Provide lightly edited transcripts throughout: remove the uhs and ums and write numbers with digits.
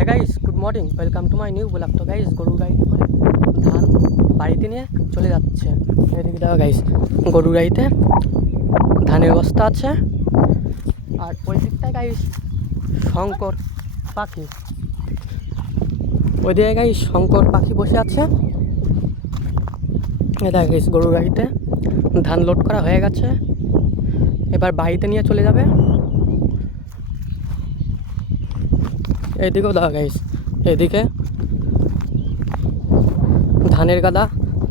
Hey guys, good morning, welcome to my new blog. তো guys, গরুর গাড়িতে করে ধান বাড়িতে নিয়ে চলে যাচ্ছে। এদিকে দেখো গাইস, গরুর গাড়িতে ধানের বস্তা আছে। আর ওই দিকটায় গাইস শঙ্কর পাখি, ওই দিকে গাইস শঙ্কর পাখি বসে আছে। এটা গাইস গরুর গাড়িতে ধান লোড করা হয়ে গেছে, এবার বাড়িতে নিয়ে চলে যাবে। এইদিকেও দেখো গাইস, এদিকে ধানের গাদা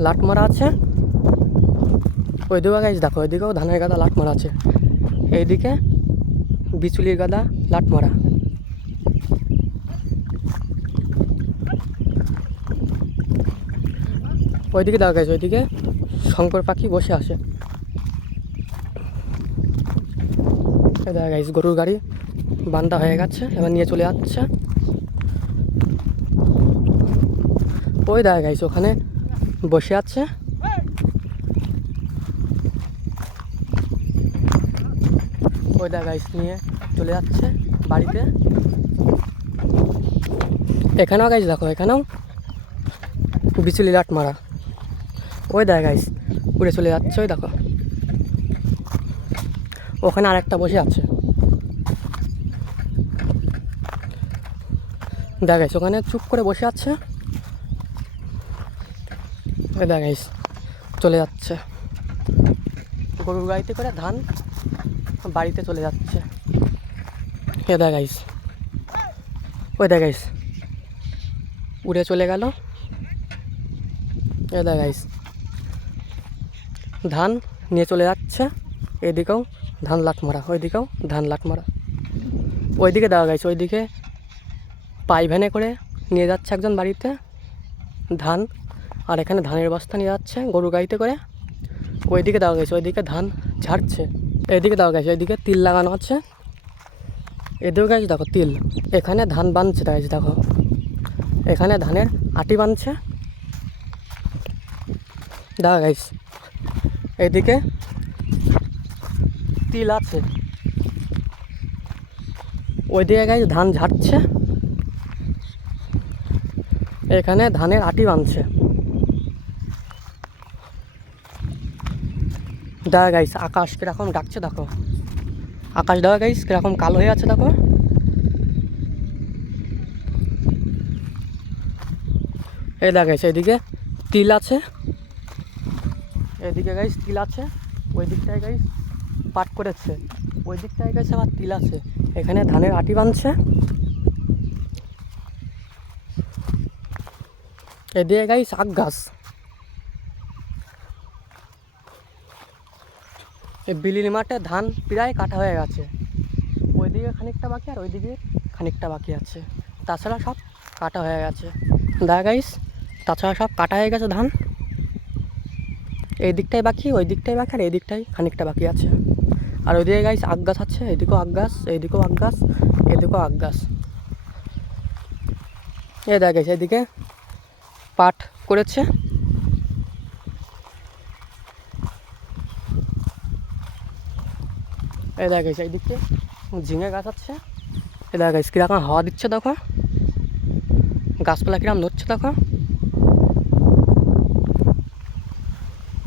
লাট মারা আছে। ওইদিকেও গাইস দেখো, ওইদিকেও ধানের গাদা লাট মারা আছে। এইদিকে বিচুলির গাদা লাট মারা। ওইদিকে দেখো গাইস, ওইদিকে শঙ্কর পাখি বসে আছে। দেখো গাইস, গরুর গাড়ি বান্ধা হয়ে গেছে, এবার নিয়ে চলে যাচ্ছে। ওই দেখা গাইস ওখানে বসে আছে। ওই দেখা গাইস নিয়ে চলে যাচ্ছে বাড়িতে। এখানেও গাইস দেখো, এখানেও বিচুলি লাট মারা। ওই দেখা গাইস উড়ে চলে যাচ্ছে। ওই দেখো ওখানে আরেকটা বসে আছে। দেখা গাইস ওখানে চুপ করে বসে আছে। ওই দেখা গাইস চলে যাচ্ছে, গরুর গাড়িতে করে ধান বাড়িতে চলে যাচ্ছে। এ দেখা গাইস, ওই দেখা গাইস উড়ে চলে গেল। এ দেখা গাইস ধান নিয়ে চলে যাচ্ছে। এদিকেও ধান লাট মারা, ওইদিকেও ধান লাট মারা। ওইদিকে দেখা গাইস, ওইদিকে পাই ভ্যানে করে নিয়ে যাচ্ছে একজন বাড়িতে ধান, আর এখানে ধানের বস্তা নিয়ে যাচ্ছে গরুর গাড়িতে করে। ওইদিকে দেওয়া গেছে, ওইদিকে ধান ঝাড়ছে। এইদিকে দেওয়া গেছে, এইদিকে তিল লাগানো আছে। এদিকেও গাছ দেখো তিল, এখানে ধান বাঁধছে। গাছ দেখো এখানে ধানের আটি বাঁধছে। দেখা গাইস এইদিকে তিল আছে, ওইদিকে গাছ ধান ঝাড়ছে, এখানে ধানের আটি বাঁধছে। দেখা গাইস আকাশ কীরকম ডাকছে দেখো, আকাশ দেখা গাইস কীরকম কালো হয়ে আছে দেখো। এই দেখা গাইস এদিকে তিল আছে, এদিকে গাইস তিল আছে। ওই দিকটায় গাইস পাট করেছে, ওই দিকটায় গাইস আবার তিল আছে। এখানে ধানের আটি বাঁধছে। এদিকে গাইস আখ গাছ, এই বিলির মাঠে ধান প্রায় কাটা হয়ে গেছে। ওইদিকে খানিকটা বাকি আর ওইদিকে খানিকটা বাকি আছে, তাছাড়া সব কাটা হয়ে গেছে। দেখা গাইস তাছাড়া সব কাটা হয়ে গেছে ধান। এই দিকটাই বাকি, ওই দিকটাই বাকি, আর এই দিকটাই খানিকটা বাকি আছে। আর ওইদিকে গাইস আখ গাছ আছে, এইদিকেও আখ গাছ, এইদিকেও আখ গাছ, এদিকেও আখ গাছ। এই দেখা গেছে এদিকে পাট করেছে। এই দেখা গেছে এইদিকে ঝিঙে গাছ আছে। এই দেখা গেছে কীরকম হাওয়া দিচ্ছে দেখো, গাছপালা কিরকম নড়ছে দেখো।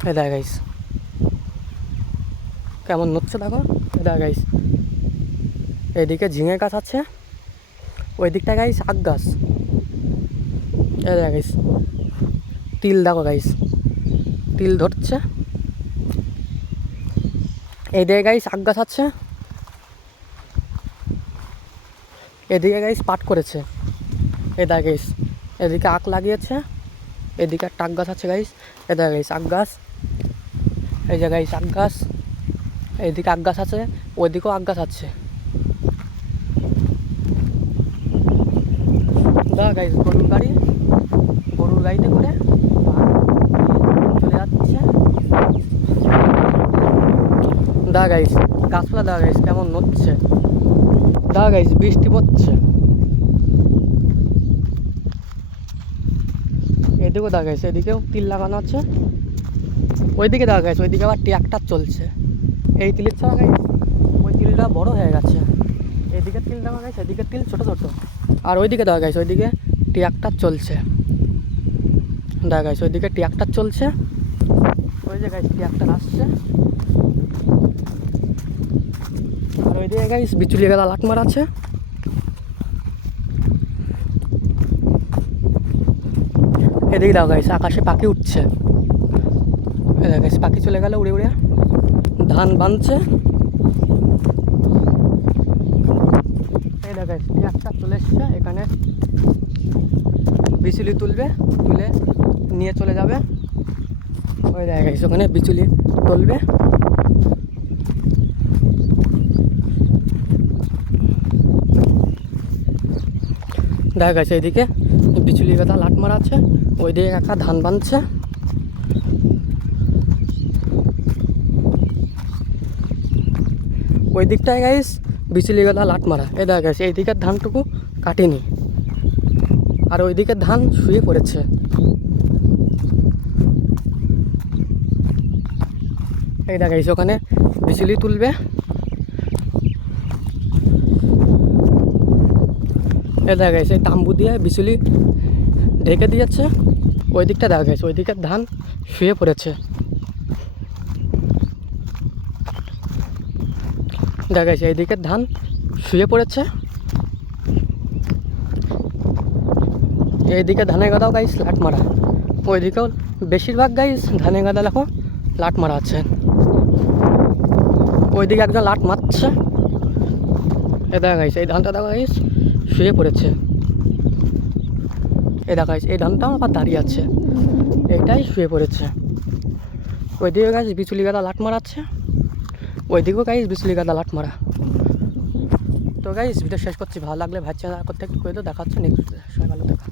এই দেখা গাইস কেমন নড়ছে দেখো। এই দেখা গাইস এদিকে ঝিঙে গাছ আছে, ওই দিকটা গাইস আখ গাছ। এই দেখা গাইস তিল দেখো গাইস, তিল ধরছে। এইদিকে গাইস আখ গাছ আছে, এদিকে গাইস পাট করেছে। এই দেখা গাইস এদিকে আখ লাগিয়েছে, এদিকে একটা আখ গাছ আছে গাইস। এই দেখা গাইস আখ গাছ, এই যে গাইস আখ গাছ, এইদিকে আখ গাছ আছে, ওইদিকেও আখ গাছ আছে। দেখা গাইস গরুর গাড়ি, গরুর গাড়িতে করে চলে যাচ্ছে। দেখা গাইস গাছপালা দেখা গাইস কেমন নড়ছে। দেখা গাইস বৃষ্টি পড়ছে। এদিকেও দেখা গেছে, এদিকেও তিল লাগানো আছে। ওইদিকে দেখা গেছে, ওইদিকে আবার ট্রাক্টর চলছে। এই তিলের ছাড়া গাইস ওই তিলটা বড় হয়ে গেছে। এদিকে তিল দেখা গেছে, এদিকে তিল ছোট ছোট। আর ওইদিকে দেখা গেছে ওইদিকে ট্রাক্টর চলছে, দেখা গেছে ওইদিকে ট্রাক্টর চলছে, ওই জায়গায় ট্রাক্টর আসছে। আর ওইদিকে গাইস বিচুলি গাদা লাট মারা আছে। এদিকে দেখা গেছে আকাশে পাখি উঠছে, দেখা গেছে পাখি চলে গেল উড়ে উড়ে। ধান বাঁধছে, এই দেখা গেছে ট্রাক্টর চলে এসছে, এখানে বিচুলি তুলবে, তুলে নিয়ে চলে যাবে। ওই দেখা গেছে ওখানে বিচুলি তুলবে। দেখা গেছে এইদিকে বিচুলি গাদা লাট মারা আছে, ওইদিকে একটা ধান বাঁধছে। ওই দিকটায় গাইস বিচুলি গাদা লাট মারা, এই দেখা গেছে এই দিকের ধানটুকু কাটেনি, আর ওই দিকের ধান শুয়ে পড়েছে। এই দেখা গেছে ওখানে বিচুলি তুলবে। এই দেখা গেছে তাম্বু দিয়ে বিচুলি ঢেকে দিয়েছে। ওই দিকটা দেখা গেছে ওই দিকের ধান শুয়ে পড়েছে। দেখা গেছে এই দিকের ধান শুয়ে পড়েছে। এইদিকে ধানের গাদাও গাইস লাট মারা, ওইদিকেও বেশিরভাগ গাইস ধানের গাদা দেখো লাট মারা আছে। ওইদিকে একজন লাট মারছে, এ দেখা গেছে এই ধানটা দেখা গাইস শুয়ে পড়েছে। এ দেখা গেছে এই ধানটাও আবার দাঁড়িয়ে আছে, এটাই শুয়ে পড়েছে। ওইদিকে গাছ বিচুলি গাদা লাট মারাচ্ছে, ওইদিকেও গাইস বিচুলি গাদা লাট মারা। তো গাইস ভিডিও শেষ করছি, ভালো লাগলে ভাই চ্যানেল করতে একটু করে দেখাচ্ছে নেক্সট। সবাই ভালো দেখা।